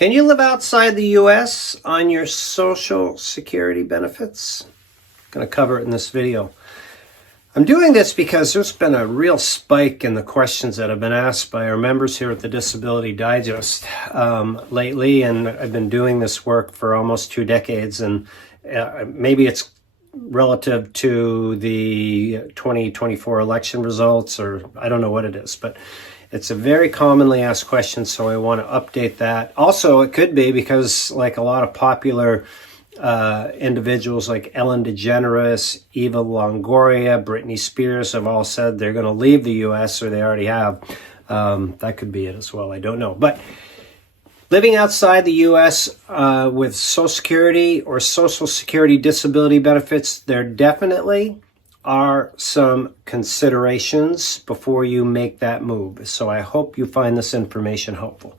Can you live outside the U.S. on your Social Security benefits? I'm going to cover it in this video. I'm doing this because there's been a real spike in the questions that have been asked by our members here at the Disability Digest lately, and I've been doing this work for almost 2 decades, and maybe it's relative to the 2024 election results, or I don't know what it is, but it's a very commonly asked question, so I want to update that. Also, it could be because, like a lot of popular individuals like Ellen DeGeneres, Eva Longoria, Britney Spears have all said they're going to leave the U.S., or they already have. That could be it as well. I don't know. But living outside the U.S. With Social Security or Social Security disability benefits, there definitely are some considerations before you make that move. So I hope you find this information helpful.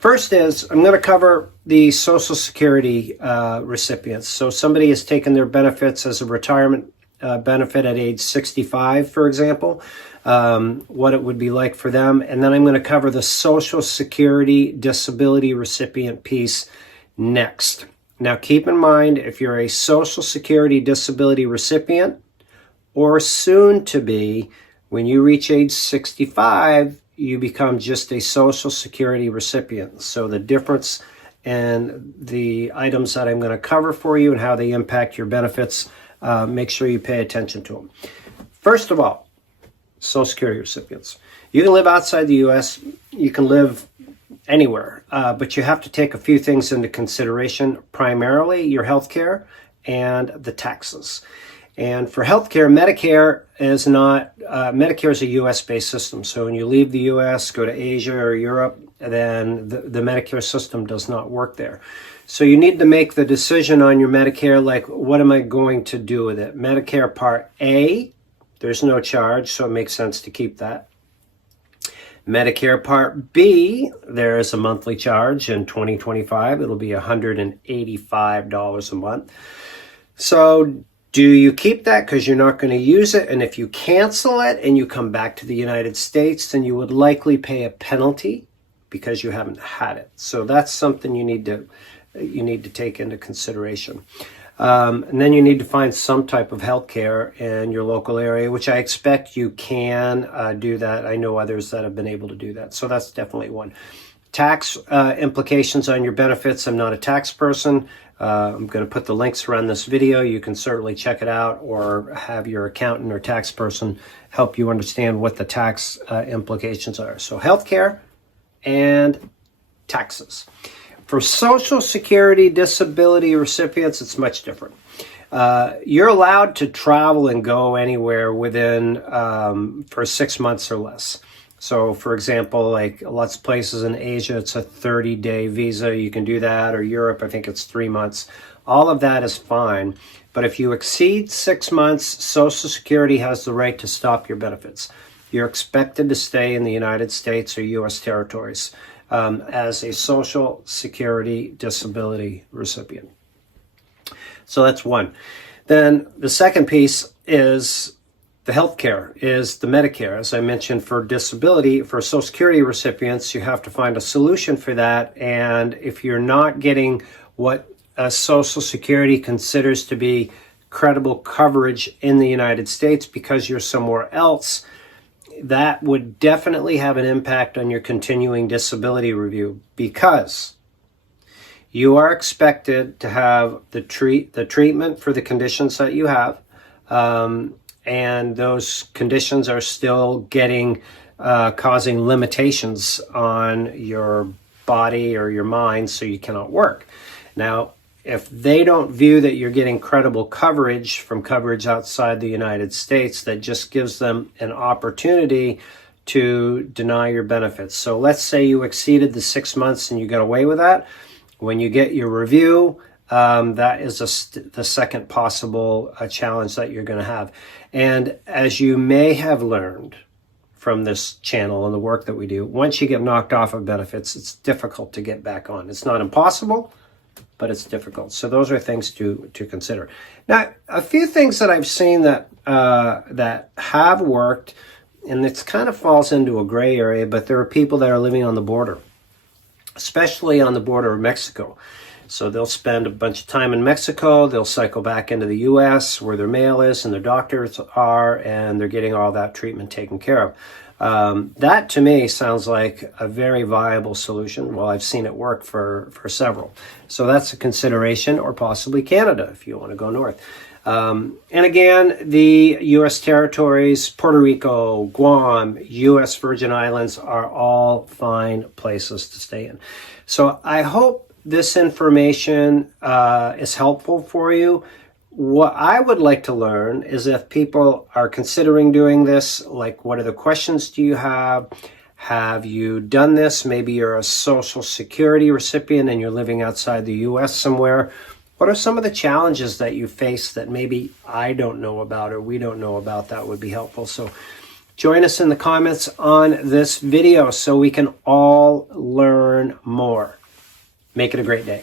First is, I'm going to cover the Social Security recipients. So somebody has taken their benefits as a retirement benefit at age 65, for example, what it would be like for them. And then I'm going to cover the Social Security disability recipient piece next. Now, keep in mind, if you're a Social Security disability recipient, or soon to be, when you reach age 65, you become just a Social Security recipient. So the difference in the items that I'm going to cover for you and how they impact your benefits, make sure you pay attention to them. First of all, Social Security recipients. You can live outside the U.S., you can live anywhere, but you have to take a few things into consideration, primarily your health care and the taxes. And for healthcare, Medicare is a U.S.-based system. So when you leave the U.S., go to Asia or Europe, then the Medicare system does not work there. So you need to make the decision on your Medicare, like, what am I going to do with it? Medicare Part A, there's no charge, so it makes sense to keep that. Medicare Part B, there is a monthly charge. In 2025, it'll be $185 a month. So do you keep that because you're not going to use it? And if you cancel it and you come back to the United States, then you would likely pay a penalty because you haven't had it. So that's something you need to take into consideration. And then you need to find some type of health care in your local area, which I expect you can do that. I know others that have been able to do that. So that's definitely one. Tax implications on your benefits. I'm not a tax person. I'm going to put the links around this video. You can certainly check it out or have your accountant or tax person help you understand what the tax implications are. So healthcare and taxes. For Social Security disability recipients, it's much different. You're allowed to travel and go anywhere within for 6 months or less. So, for example, like lots of places in Asia, it's a 30-day visa. You can do that. Or Europe, I think it's 3 months. All of that is fine. But if you exceed 6 months, Social Security has the right to stop your benefits. You're expected to stay in the United States or U.S. territories as a Social Security disability recipient. So that's one. Then the second piece is the healthcare, is the Medicare. As I mentioned, for disability, for Social Security recipients, you have to find a solution for that. And if you're not getting what Social Security considers to be credible coverage in the United States because you're somewhere else, that would definitely have an impact on your continuing disability review, because you are expected to have the treatment for the conditions that you have, and those conditions are still causing limitations on your body or your mind, so you cannot work. Now, if they don't view that you're getting credible coverage from coverage outside the United States, that just gives them an opportunity to deny your benefits. So let's say you exceeded the 6 months and you got away with that. When you get your review, that is the second possible challenge that you're going to have. And as you may have learned from this channel and the work that we do, once you get knocked off of benefits, it's difficult to get back on. It's not impossible, but it's difficult. So those are things to consider. Now, a few things that I've seen that have worked, and it kind of falls into a gray area, but there are people that are living on the border. especially on the border of Mexico. So they'll spend a bunch of time in Mexico, they'll cycle back into the US where their mail is and their doctors are, and they're getting all that treatment taken care of. That to me sounds like a very viable solution. Well, I've seen it work for several. So that's a consideration, or possibly Canada if you want to go north. And again, the U.S. territories, Puerto Rico, Guam, U.S. Virgin Islands are all fine places to stay in. So I hope this information is helpful for you. What I would like to learn is if people are considering doing this, like what other questions do you have? Have you done this? Maybe you're a Social Security recipient and you're living outside the U.S. somewhere. What are some of the challenges that you face that maybe I don't know about or we don't know about that would be helpful? So join us in the comments on this video so we can all learn more. Make it a great day.